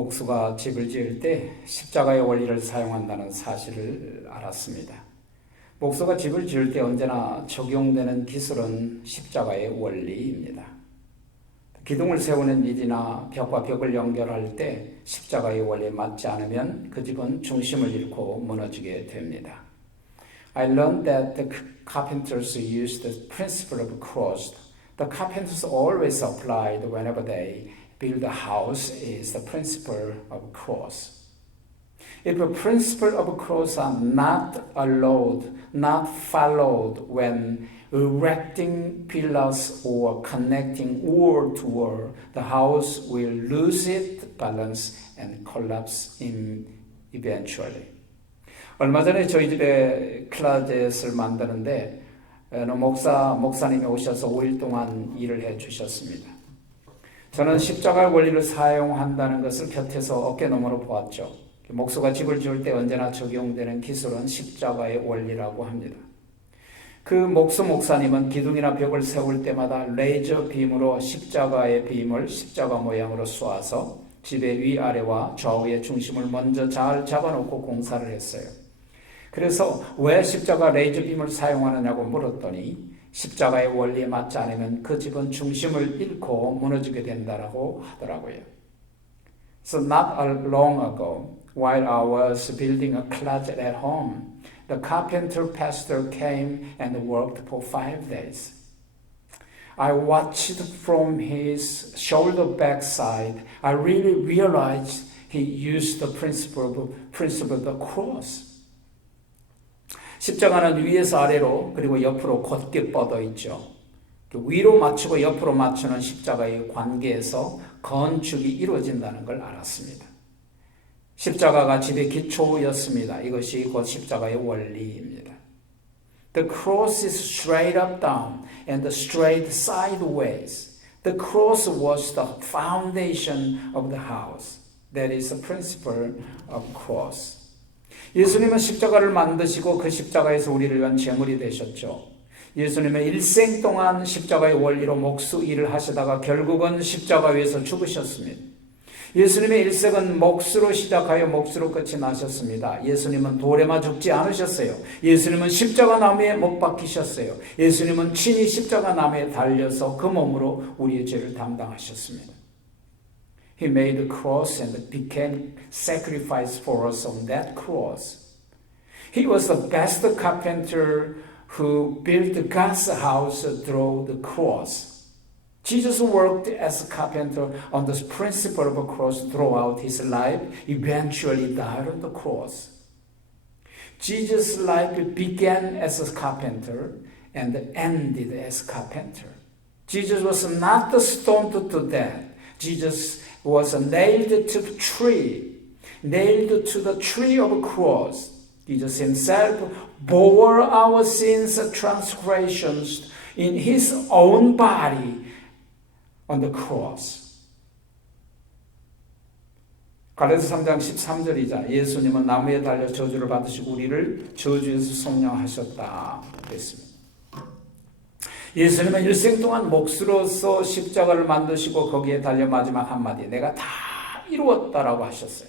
목수가 집을 지을 때 십자가의 원리를 사용한다는 사실을 알았습니다. 목수가 집을 지을 때 언제나 적용되는 기술은 십자가의 원리입니다. 기둥을 세우는 일이나 벽과 벽을 연결할 때 십자가의 원리에 맞지 않으면 그 집은 중심을 잃고 무너지게 됩니다. I learned that the carpenters used the principle of cross. The carpenters always applied whenever they build a house is the principle of cross. If the principle of cross are not allowed, not followed when erecting pillars or connecting wall to wall, the house will lose its balance and collapse eventually. 얼마 전에 저희 집에 클라젯을 만드는데 목사님이 오셔서 5일 동안 일을 해 주셨습니다. 저는 십자가의 원리를 사용한다는 것을 곁에서 어깨너머로 보았죠. 목수가 집을 지을 때 언제나 적용되는 기술은 십자가의 원리라고 합니다. 그 목사님은 기둥이나 벽을 세울 때마다 레이저 빔으로 십자가의 빔을 십자가 모양으로 쏘아서 집의 위아래와 좌우의 중심을 먼저 잘 잡아놓고 공사를 했어요. 그래서 왜 십자가 레이저 빔을 사용하느냐고 물었더니 십자가의 원리에 맞지 않으면 그 집은 중심을 잃고 무너지게 된다고 하더라고요. So not long ago, while I was building a closet at home, the carpenter pastor came and worked for 5 days. I watched from his shoulder back side. I really realized he used the principle of the cross. 십자가는 위에서 아래로 그리고 옆으로 곧게 뻗어 있죠. 위로 맞추고 옆으로 맞추는 십자가의 관계에서 건축이 이루어진다는 걸 알았습니다. 십자가가 집의 기초였습니다. 이것이 곧 십자가의 원리입니다. The cross is straight up down and straight sideways. The cross was the foundation of the house. That is the principle of cross. 예수님은 십자가를 만드시고 그 십자가에서 우리를 위한 제물이 되셨죠. 예수님은 일생 동안 십자가의 원리로 목수 일을 하시다가 결국은 십자가 위에서 죽으셨습니다. 예수님의 일생은 목수로 시작하여 목수로 끝이 나셨습니다. 예수님은 돌에만 죽지 않으셨어요. 예수님은 십자가 나무에 못 박히셨어요. 예수님은 친히 십자가 나무에 달려서 그 몸으로 우리의 죄를 담당하셨습니다. He made the cross and became sacrifice for us on that cross. He was the best carpenter who built God's house through the cross. Jesus worked as a carpenter on the principle of a cross throughout his life, eventually died on the cross. Jesus' life began as a carpenter and ended as a carpenter. Jesus was not stoned to death. Jesus was nailed to the tree, nailed to the tree of a cross. Jesus himself bore our sins and transgressions in his own body on the cross. 갈라디아서 3장 13절이자 예수님은 나무에 달려 저주를 받으시고 우리를 저주에서 속량하셨다 그랬습니다. 예수님은 일생 동안 목수로서 십자가를 만드시고 거기에 달려 마지막 한마디 내가 다 이루었다라고 하셨어요.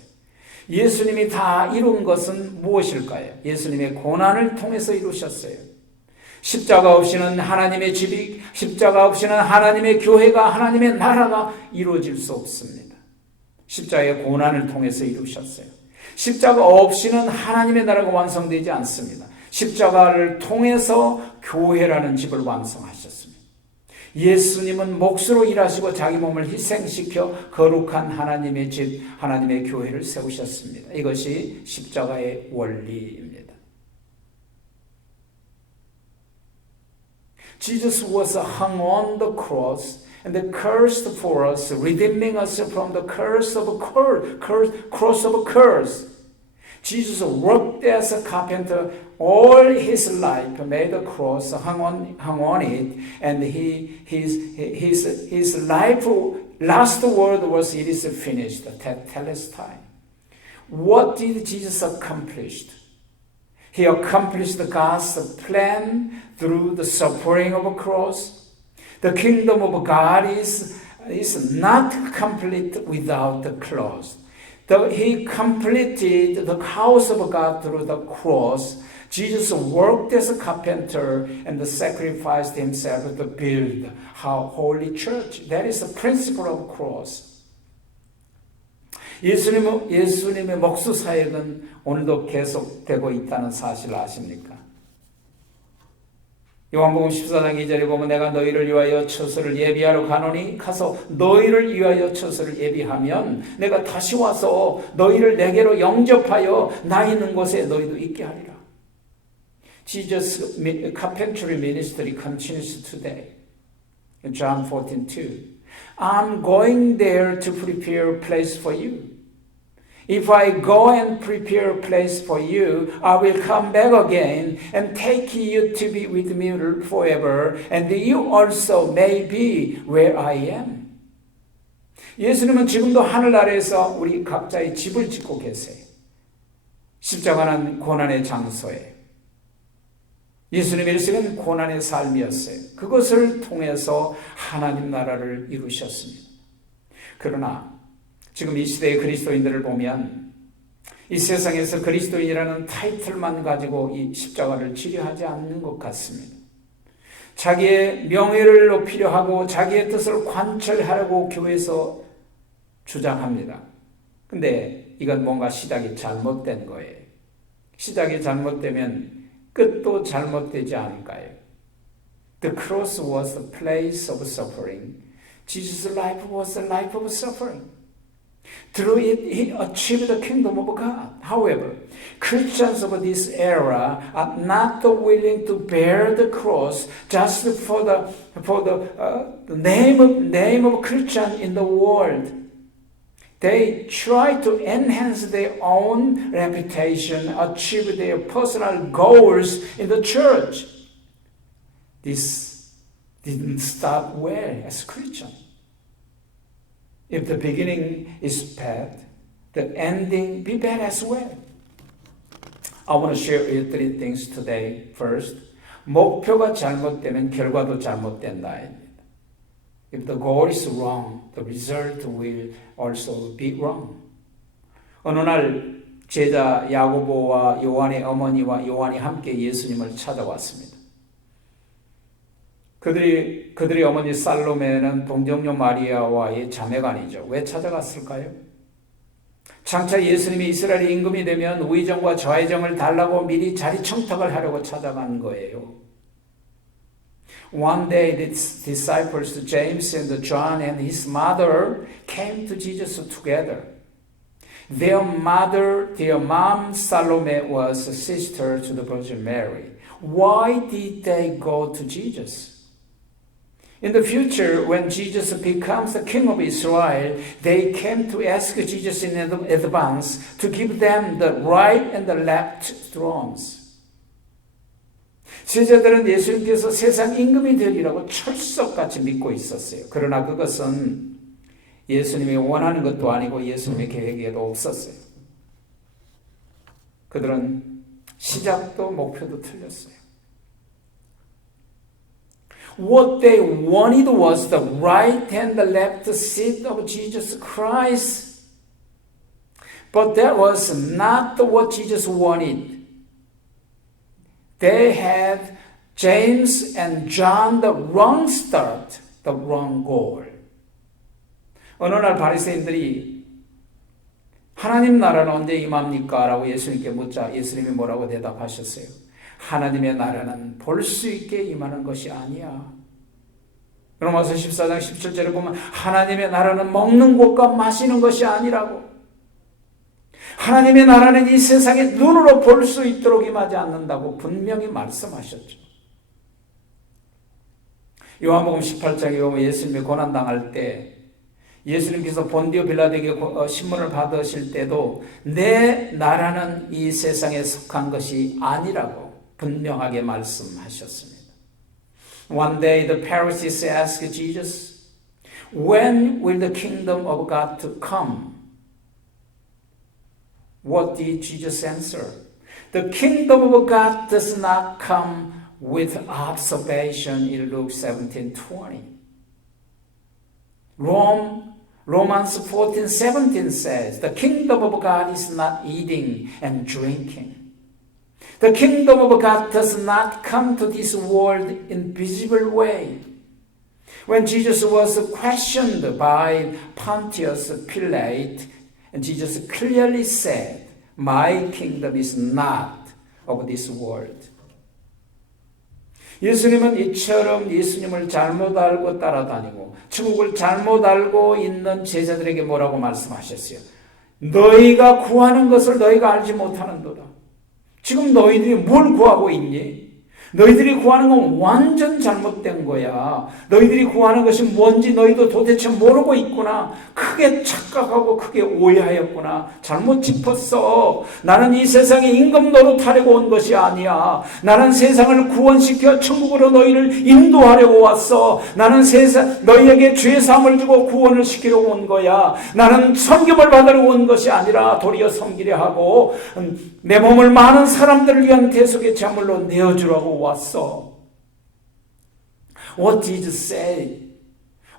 예수님이 다 이룬 것은 무엇일까요? 예수님의 고난을 통해서 이루셨어요. 십자가 없이는 하나님의 집이, 십자가 없이는 하나님의 교회가, 하나님의 나라가 이루어질 수 없습니다. 십자가의 고난을 통해서 이루셨어요. 십자가 없이는 하나님의 나라가 완성되지 않습니다. 십자가를 통해서 교회라는 집을 완성하셨습니다. 예수님은 몫으로 일하시고 자기 몸을 희생시켜 거룩한 하나님의 집, 하나님의 교회를 세우셨습니다. 이것이 십자가의 원리입니다. Jesus was hung on the cross and cursed for us, redeeming us from the curse of cross of curse. Jesus worked as a carpenter all his life, made a cross, hung on it, and his life last word was, "It is finished." Telestai. What did Jesus accomplish? He accomplished God's plan through the suffering of a cross. The kingdom of God is not complete without the cross. He completed the house of God through the cross. Jesus worked as a carpenter and sacrificed himself to build a holy church. That is the principle of cross. 예수님의 목수 사역은 오늘도 계속되고 있다는 사실을 아십니까? 요한복음 14장 2절에 보면 내가 너희를 위하여 처소를 예비하러 가노니 가서 너희를 위하여 처소를 예비하면 내가 다시 와서 너희를 내게로 영접하여 나 있는 곳에 너희도 있게 하리라. Jesus' carpentry ministry continues today. In John 14:2, I'm going there to prepare a place for you. If I go and prepare a place for you, I will come back again and take you to be with me forever, and you also may be where I am. 예수님은 지금도 하늘 아래에서 우리 각자의 집을 짓고 계세요. 십자가는 고난의 장소에. 예수님의 일생은 고난의 삶이었어요. 그것을 통해서 하나님 나라를 이루셨습니다. 그러나 지금 이 시대의 그리스도인들을 보면 이 세상에서 그리스도인이라는 타이틀만 가지고 이 십자가를 지려하지 않는 것 같습니다. 자기의 명예를 높이려 하고 자기의 뜻을 관철하려고 교회에서 주장합니다. 근데 이건 뭔가 시작이 잘못된 거예요. 시작이 잘못되면 끝도 잘못되지 않을까요? The cross was the place of suffering. Jesus' life was the life of suffering. Through it, he achieved the kingdom of God. However, Christians of this era are not willing to bear the cross just for the name of Christian in the world. They try to enhance their own reputation, achieve their personal goals in the church. This didn't start well as Christians. If the beginning is bad, the ending be bad as well. I want to share with you three things today. First, 목표가 잘못되면 결과도 잘못된다. If the goal is wrong, the result will also be wrong. 어느 날 제자 야고보와 요한의 어머니와 요한이 함께 예수님을 찾아왔습니다. 그들의 어머니 살로메는 동정녀 마리아와의 자매간이죠. 왜 찾아갔을까요? 장차 예수님이 이스라엘의 임금이 되면 우의정과 좌의정을 달라고 미리 자리 청탁을 하려고 찾아간 거예요. One day the disciples James and John and his mother came to Jesus together. Their mom Salome was a sister to the Virgin Mary. Why did they go to Jesus? In the future, when Jesus becomes the king of Israel, they came to ask Jesus in advance to give them the right and the left thrones. 제자들은 예수님께서 세상 임금이 되리라고 철석같이 믿고 있었어요. 그러나 그것은 예수님이 원하는 것도 아니고 예수님의 계획에도 없었어요. 그들은 시작도 목표도 틀렸어요. What they wanted was the right and the left seat of Jesus Christ. But that was not what Jesus wanted. They had James and John the wrong start, the wrong goal. 어느 날 바리새인들이 하나님 나라는 언제 임합니까? 라고 예수님께 묻자 예수님이 뭐라고 대답하셨어요? 하나님의 나라는 볼 수 있게 임하는 것이 아니야. 로마서 14장 17절에 보면 하나님의 나라는 먹는 것과 마시는 것이 아니라고. 하나님의 나라는 이 세상에 눈으로 볼 수 있도록 임하지 않는다고 분명히 말씀하셨죠. 요한복음 18장에 보면 예수님이 고난당할 때 예수님께서 본디오 빌라도에게 신문을 받으실 때도 내 나라는 이 세상에 속한 것이 아니라고 분명하게 말씀하셨습니다. One day the Pharisees asked Jesus, when will the kingdom of God to come? What did Jesus answer? The kingdom of God does not come with observation in Luke 17:20. Rome Romans 14:17 says, the kingdom of God is not eating and drinking. The kingdom of God does not come to this world in visible way. When Jesus was questioned by Pontius Pilate, and Jesus clearly said, my kingdom is not of this world. 예수님은 이처럼 예수님을 잘못 알고 따라다니고 천국을 잘못 알고 있는 제자들에게 뭐라고 말씀하셨어요? 너희가 구하는 것을 너희가 알지 못하는도다. 지금 너희들이 뭘 구하고 있니? 너희들이 구하는 건 완전 잘못된 거야. 너희들이 구하는 것이 뭔지 너희도 도대체 모르고 있구나. 크게 착각하고 크게 오해하였구나. 잘못 짚었어. 나는 이 세상에 임금 노릇하려고 온 것이 아니야. 나는 세상을 구원시켜 천국으로 너희를 인도하려고 왔어. 나는 너희에게 죄사함을 주고 구원을 시키려고 온 거야. 나는 섬김을 받으려고 온 것이 아니라 도리어 섬기려 하고 내 몸을 많은 사람들을 위한 대속의 제물로 내어주라고 왔어. What did Jesus say?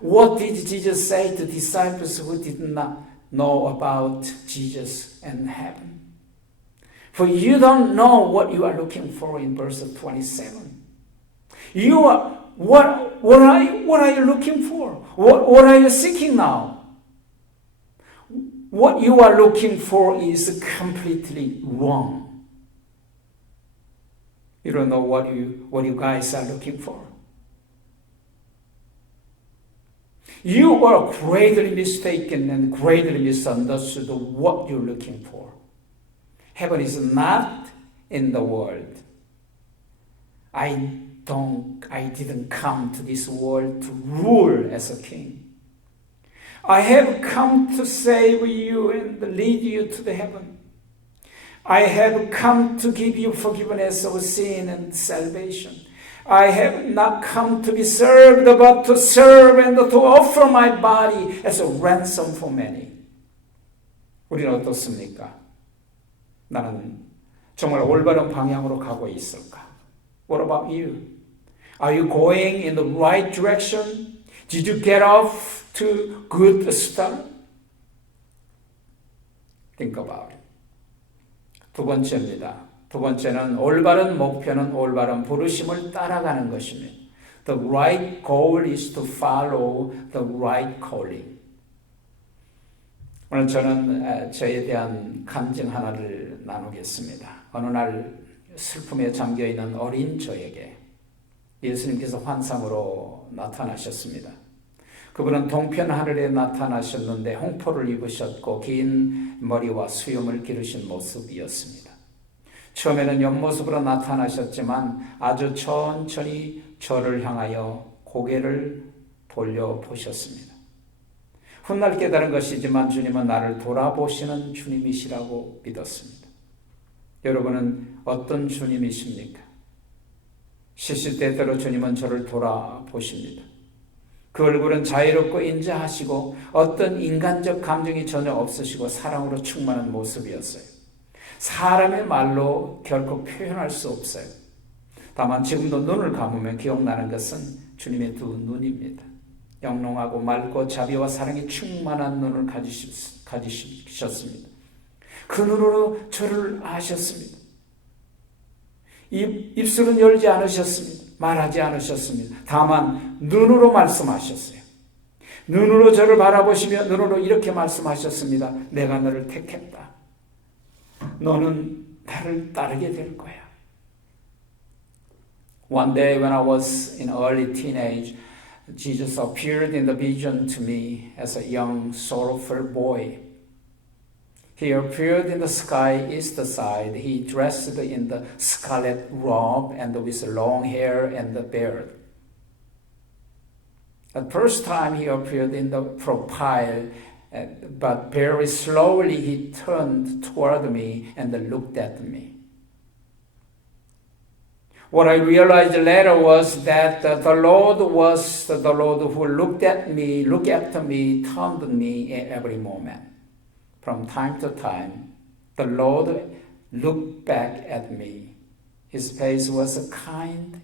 What did Jesus say to disciples who did not know about Jesus and heaven? For you don't know what you are looking for in verse 27. You are what are you looking for? What are you seeking now? What you are looking for is completely wrong. You don't know what you guys are looking for. You are greatly mistaken and greatly misunderstood what you're looking for. Heaven is not in the world. I didn't come to this world to rule as a king. I have come to save you and lead you to the heaven. I have come to give you forgiveness of sin and salvation. I have not come to be served, but to serve and to offer my body as a ransom for many. 우리는 어떻습니까? 나는 정말 올바른 방향으로 가고 있을까? What about you? Are you going in the right direction? Did you get off to good start? Think about it. 두 번째입니다. 두 번째는 올바른 목표는 올바른 부르심을 따라가는 것입니다. The right goal is to follow the right calling. 오늘 저는 저에 대한 감정 하나를 나누겠습니다. 어느 날 슬픔에 잠겨있는 어린 저에게 예수님께서 환상으로 나타나셨습니다. 그분은 동편 하늘에 나타나셨는데 홍포를 입으셨고 긴 머리와 수염을 기르신 모습이었습니다. 처음에는 옆모습으로 나타나셨지만 아주 천천히 저를 향하여 고개를 돌려보셨습니다. 훗날 깨달은 것이지만 주님은 나를 돌아보시는 주님이시라고 믿었습니다. 여러분은 어떤 주님이십니까? 시시때때로 주님은 저를 돌아보십니다. 그 얼굴은 자유롭고 인자하시고 어떤 인간적 감정이 전혀 없으시고 사랑으로 충만한 모습이었어요. 사람의 말로 결코 표현할 수 없어요. 다만 지금도 눈을 감으면 기억나는 것은 주님의 두 눈입니다. 영롱하고 맑고 자비와 사랑이 충만한 눈을 가지셨습니다. 그 눈으로 저를 아셨습니다. 입술은 열지 않으셨습니다. 말하지 않으셨습니다. 다만 눈으로 말씀하셨어요. 눈으로 저를 바라보시며 눈으로 이렇게 말씀하셨습니다. 내가 너를 택했다. 너는 나를 따르게 될 거야. One day when I was in early teenage, Jesus appeared in the vision to me as a young sorrowful boy. He appeared in the sky east side. He dressed in the scarlet robe and with long hair and the beard. At first time he appeared in the profile, but very slowly he turned toward me and looked at me. What I realized later was that the Lord was the Lord who looked after me, turned me at every moment. From time to time, the Lord looked back at me. His face was kind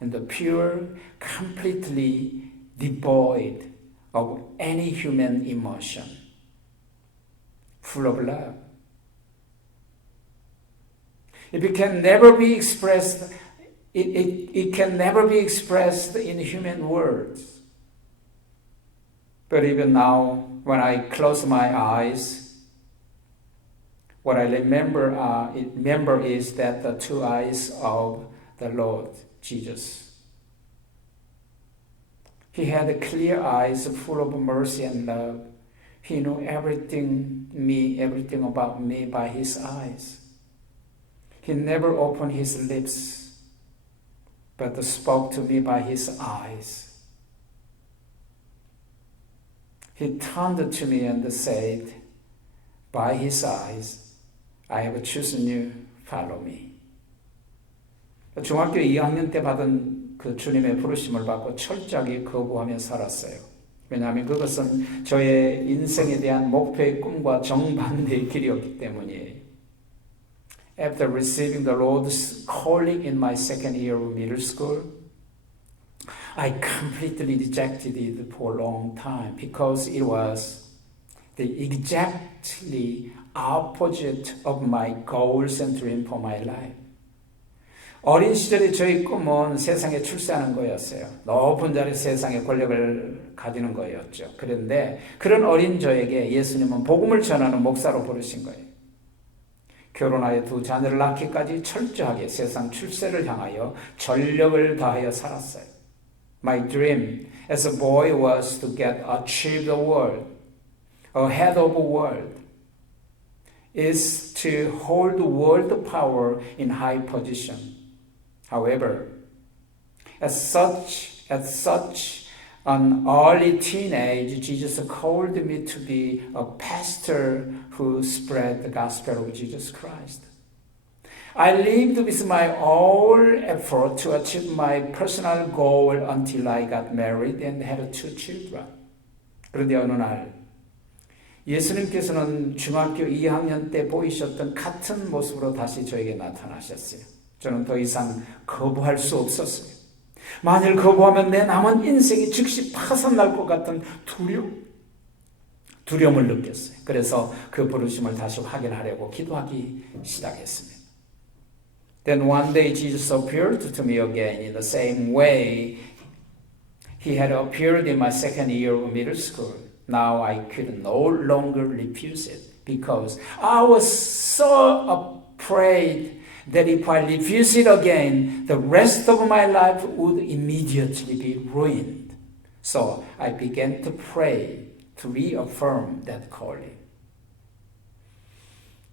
and pure, completely devoid of any human emotion, full of love. It can never be expressed. It can never be expressed in human words. But even now, when I close my eyes, what I remember is that the two eyes of the Lord Jesus. He had clear eyes full of mercy and love. He knew everything about me by his eyes. He never opened his lips, but spoke to me by his eyes. He turned to me and said, by his eyes, I have chosen you, follow me. 중학교 2학년 때 받은 그 주님의 부르심을 받고 철저하게 거부하며 살았어요. 왜냐하면 그것은 저의 인생에 대한 목표의 꿈과 정반대의 길이었기 때문이에요. After receiving the Lord's calling in my second year of middle school, I completely rejected it for a long time because it was the exactly opposite of my goals and dream for my life. 어린 시절에 저의 꿈은 세상에 출세하는 거였어요. 높은 자리 세상의 권력을 가지는 거였죠. 그런데 그런 어린 저에게 예수님은 복음을 전하는 목사로 부르신 거예요. 결혼하여 두 자녀를 낳기까지 철저하게 세상 출세를 향하여 전력을 다하여 살았어요. My dream as a boy was to achieve the world, a head of the world, is to hold world power in high position. However, at such an early teenage, Jesus called me to be a pastor who spread the gospel of Jesus Christ. I lived with my all effort to achieve my personal goal until I got married and had two children. 그런데 어느 날 예수님께서는 중학교 2학년 때 보이셨던 같은 모습으로 다시 저에게 나타나셨어요. 저는 더 이상 거부할 수 없었어요. 만일 거부하면 내 남은 인생이 즉시 파산날 것 같은 두려움을 느꼈어요. 그래서 그 부르심을 다시 확인하려고 기도하기 시작했습니다. Then one day Jesus appeared to me again in the same way he had appeared in my second year of middle school. Now I could no longer refuse it because I was so afraid that if I refuse it again, the rest of my life would immediately be ruined. So I began to pray to reaffirm that calling.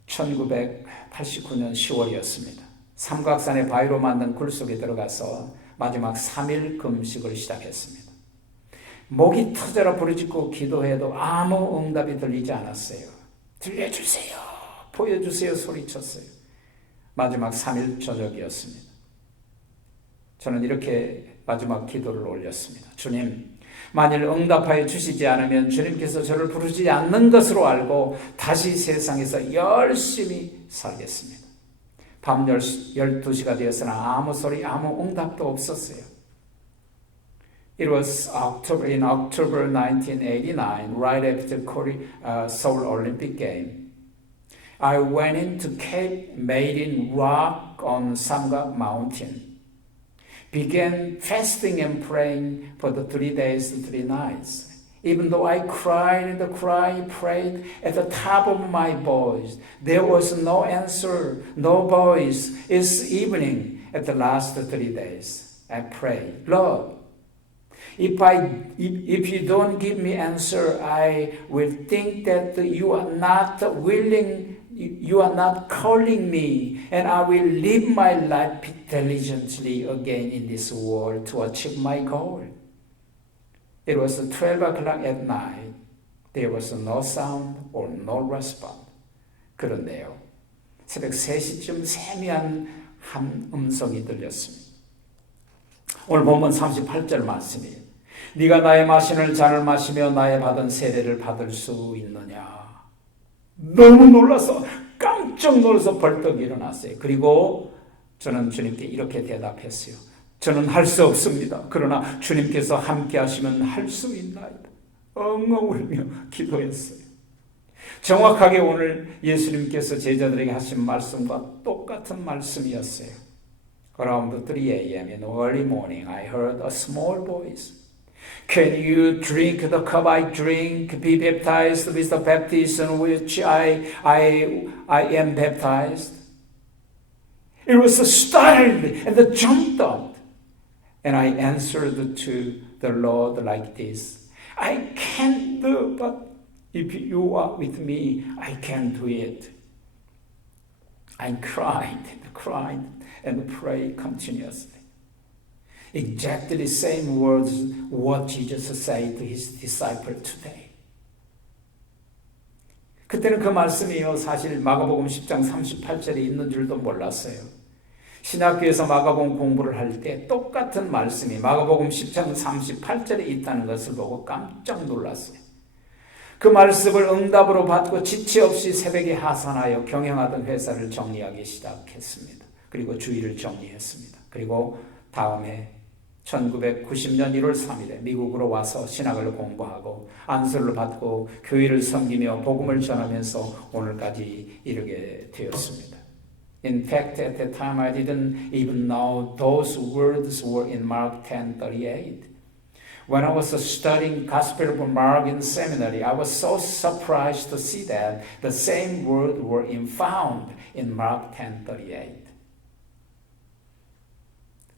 1989년 10월이었습니다. 삼각산의 바위로 만든 굴 속에 들어가서 마지막 3일 금식을 시작했습니다. 목이 터져라 부르짖고 기도해도 아무 응답이 들리지 않았어요. 들려주세요, 보여주세요 소리쳤어요. 마지막 3일 저녁이었습니다. 저는 이렇게 마지막 기도를 올렸습니다. 주님, 만일 응답하여 주시지 않으면 주님께서 저를 부르지 않는 것으로 알고 다시 세상에서 열심히 살겠습니다. 밤 12시가 되었으나 아무 소리, 아무 응답도 없었어요. It was in October 1989, right after Seoul Olympic Game. I went into Cape Maiden Rock on Samgak Mountain, began fasting and praying for the 3 days, 3 nights. Even though I cried, prayed at the top of my voice, there was no answer, no voice. It's evening at the last 3 days. I prayed, Lord, if you don't give me answer, I will think that you are not willing. You are not calling me, and I will live my life diligently again in this world to achieve my goal. It was 12 o'clock at night. There was no sound or no response. 그런데요, 새벽 3시쯤 세미한 한 음성이 들렸습니다. 오늘 본문 38절 말씀이에요. 네가 나의 마시는 잔을 마시며 나의 받은 세례를 받을 수 있느냐? 너무 놀라서 깜짝 놀라서 벌떡 일어났어요. 그리고 저는 주님께 이렇게 대답했어요. 저는 할 수 없습니다. 그러나 주님께서 함께 하시면 할 수 있나이다. 엉엉 울며 기도했어요. 정확하게 오늘 예수님께서 제자들에게 하신 말씀과 똑같은 말씀이었어요. Around 3 a.m. in early morning, I heard a small voice. Can you drink the cup I drink, be baptized with the baptism which I am baptized? It was startled and jumped up. And I answered to the Lord like this, I can't do, but if you are with me, I can do it. I cried and prayed continuously. Exactly the same words what Jesus said to his disciple today. 그때는 그 말씀이요 사실 마가복음 10장 38절에 있는 줄도 몰랐어요. 신학교에서 마가복음 공부를 할 때 똑같은 말씀이 마가복음 10장 38절에 있다는 것을 보고 깜짝 놀랐어요. 그 말씀을 응답으로 받고 지체 없이 새벽에 하산하여 경영하던 회사를 정리하기 시작했습니다. 그리고 주일을 정리했습니다. 그리고 다음에 1990년 1월 3일에 미국으로 와서 신학을 공부하고 안수를 받고 교회를 섬기며 복음을 전하면서 오늘까지 이르게 되었습니다. In fact, at that time I didn't even know those words were in Mark 10:38. When I was studying Gospel of Mark in seminary, I was so surprised to see that the same words were found in Mark 10:38.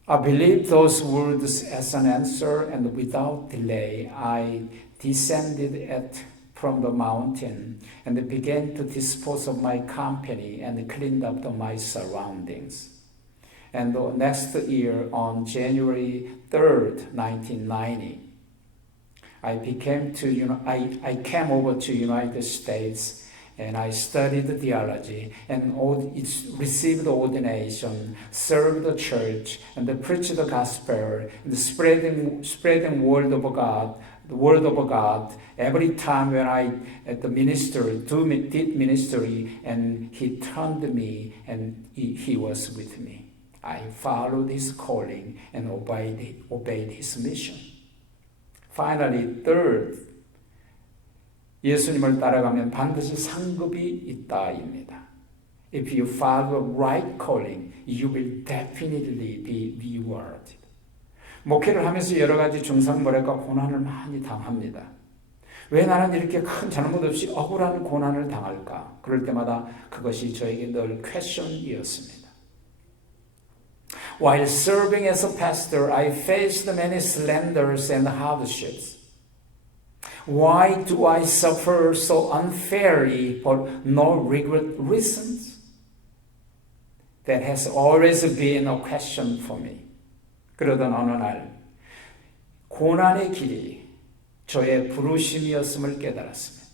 I believed those words as an answer, and without delay, I descended from the mountain and began to dispose of my company and cleaned up my surroundings. And the next year, on January 3rd, 1990, I came over to United States and I studied theology and received ordination, served the church, and preached the gospel, and spreading word of God, the word of God. Every time when I at the ministry did ministry, and He turned me and He was with me. I followed His calling and obeyed His mission. Finally, third, 예수님을 따라가면 반드시 상급이 있다입니다. If you follow right calling, you will definitely be rewarded. 목회를 하면서 여러 가지 중상모략과 고난을 많이 당합니다. 왜 나는 이렇게 큰 잘못 없이 억울한 고난을 당할까? 그럴 때마다 그것이 저에게 늘 퀘션이었습니다. While serving as a pastor, I faced many slanders and hardships. Why do I suffer so unfairly for no regret reasons? That has always been a question for me. 그러던 어느 날 고난의 길이 저의 부르심이었음을 깨달았습니다.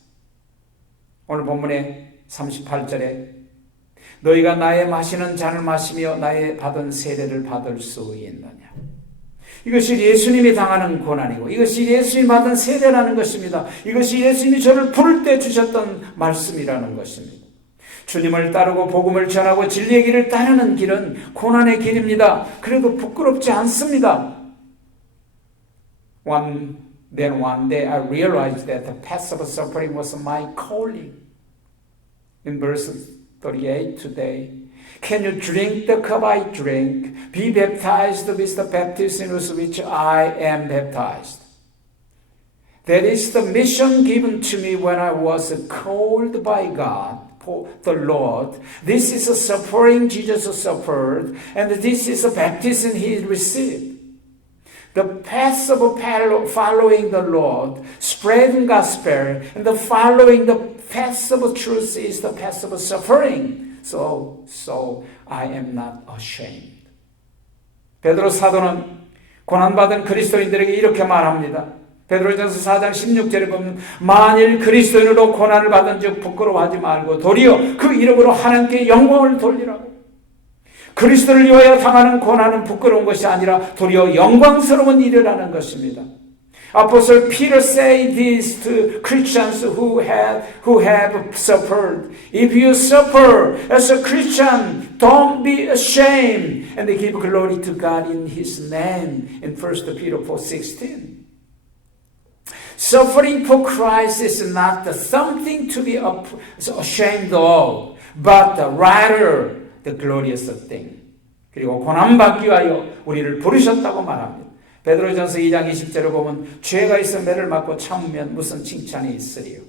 오늘 본문의 38절에 너희가 나의 마시는 잔을 마시며 나의 받은 세례를 받을 수 있느냐. 이것이 예수님이 당하는 고난이고 이것이 예수님이 받은 세례라는 것입니다. 이것이 예수님이 저를 부를 때 주셨던 말씀이라는 것입니다. 주님을 따르고 복음을 전하고 진리의 길을 따르는 길은 고난의 길입니다. 그래도 부끄럽지 않습니다. One day I realized that the path of suffering was my calling. In verse 38 today, can you drink the cup I drink, be baptized with the baptism with which I am baptized? That is the mission given to me when I was called by God, the Lord. This is a suffering Jesus suffered, and this is a baptism He received. The path of following the Lord, spreading gospel, and the following the path of truth is the path of suffering. So I am not ashamed. 베드로 사도는 고난받은 그리스도인들에게 이렇게 말합니다. 베드로전서 4장 16절에 보면 만일 그리스도인으로 고난을 받은 즉 부끄러워하지 말고 도리어 그 이름으로 하나님께 영광을 돌리라고. 그리스도를 위하여 당하는 고난은 부끄러운 것이 아니라 도리어 영광스러운 일이라는 것입니다. Apostle Peter said this to Christians who have suffered. If you suffer as a Christian, don't be ashamed and give glory to God in His name. In 1 Peter 4:16. Suffering for Christ is not something to be ashamed of, but rather the glorious thing. 그리고 고난받기 위하여 우리를 부르셨다고 말합니다. 베드로전서 2장 20절을 보면 죄가 있어 매를 맞고 참으면 무슨 칭찬이 있으리요.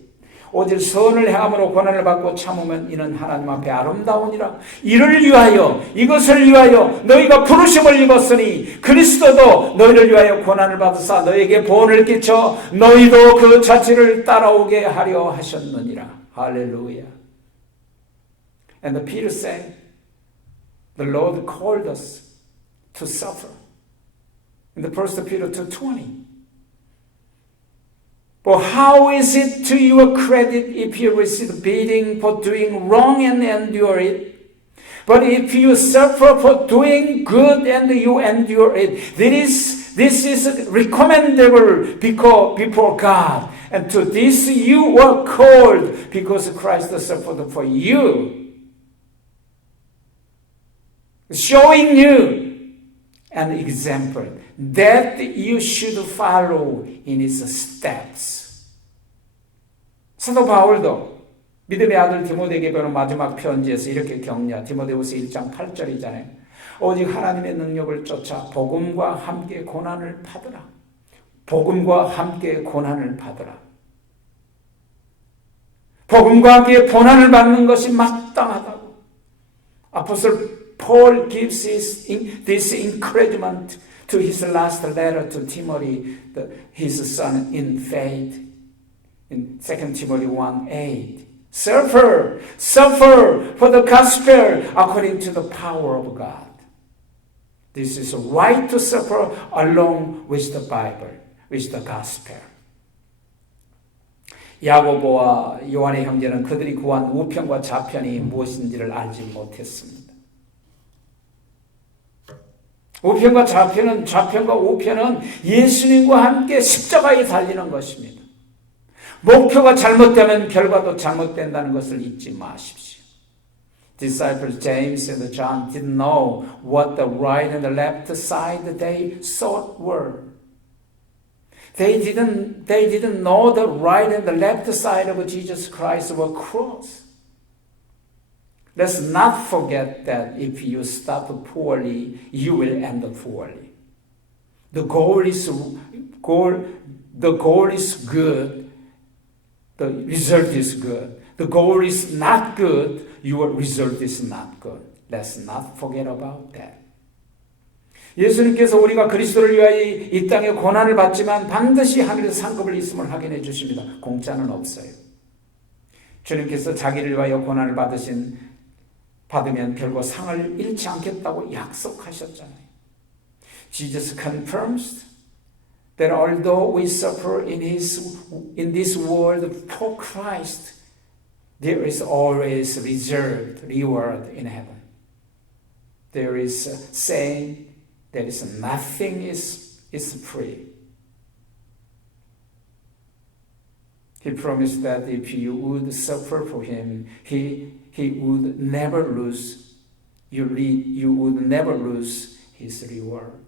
오직 선을 행함으로 고난을 받고 참으면 이는 하나님 앞에 아름다우니라. 이를 위하여, 이것을 위하여 너희가 부르심을 입었으니 그리스도도 너희를 위하여 고난을 받으사 너희에게 본을 끼쳐 너희도 그 자취를 따라오게 하려 하셨느니라. 할렐루야. And Peter said, the Lord called us to suffer. In the 1 Peter 2:20. But how is it to your credit if you receive beating for doing wrong and endure it? But if you suffer for doing good and you endure it, this is recommendable before God. And to this you were called because Christ suffered for you, showing you an example that you should follow in his steps. 사도 바울도 믿음의 아들 디모데에게 보낸 마지막 편지에서 이렇게 격려, 디모데후서 1장 8절이잖아요. 오직 하나님의 능력을 쫓아 복음과 함께 고난을 받으라. 복음과 함께 고난을 받으라. 복음과 함께 고난을 받는 것이 마땅하다고. 아포스톨 Paul gives this encouragement to his last letter to Timothy, his son in faith, in 2 Timothy 1:8. Suffer for the gospel according to the power of God. This is right to suffer along with the Bible, with the gospel. 야고보와 요한의 형제는 그들이 구한 우편과 좌편이 무엇인지를 알지 못했습니다. 우편과 좌편과 우편은 예수님과 함께 십자가에 달리는 것입니다. 목표가 잘못되면 결과도 잘못된다는 것을 잊지 마십시오. Disciples James and John didn't know what the right and the left side they thought were. They didn't know the right and the left side of Jesus Christ were cross. Let's not forget that if you start poorly, you will end up poorly. The goal is good. The result is good. The goal is not good. Your result is not good. Let's not forget about that. 예수님께서 우리가 그리스도를 위하여 이 땅에 고난을 받지만 반드시 하늘에서 상급을 있음을 확인해 주십니다. 공짜는 없어요. 주님께서 자기를 위하여 고난을 받으면 결국 상을 잃지 않겠다고 약속하셨잖아요. Jesus confirms that although we suffer in this world for Christ, there is always reserved reward in heaven. There is a saying, there is nothing is free. He promised that if you would suffer for him, he would never lose. You would never lose his reward.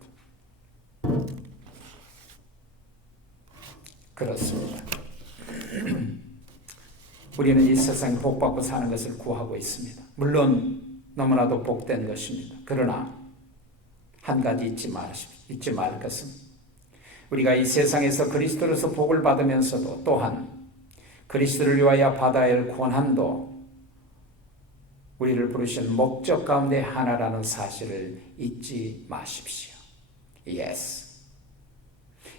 그렇습니다. 우리는 이 세상에 복받고 사는 것을 구하고 있습니다. 물론 너무나도 복된 것입니다. 그러나 한 가지 잊지 말 것은 우리가 이 세상에서 그리스도로서 복을 받으면서도 또한 그리스도를 위하여 받아야 할 고난도 우리를 부르신 목적 가운데 하나라는 사실을 잊지 마십시오. Yes.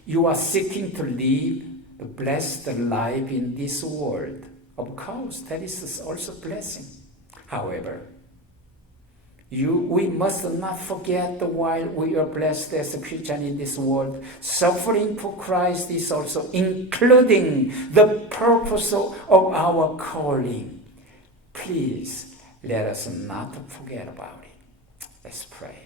You are seeking to live the blessed life in this world. Of course, that is also a blessing. However, we must not forget that while we are blessed as a Christian in this world, suffering for Christ is also including the purpose of our calling. Please, let us not forget about it. Let's pray.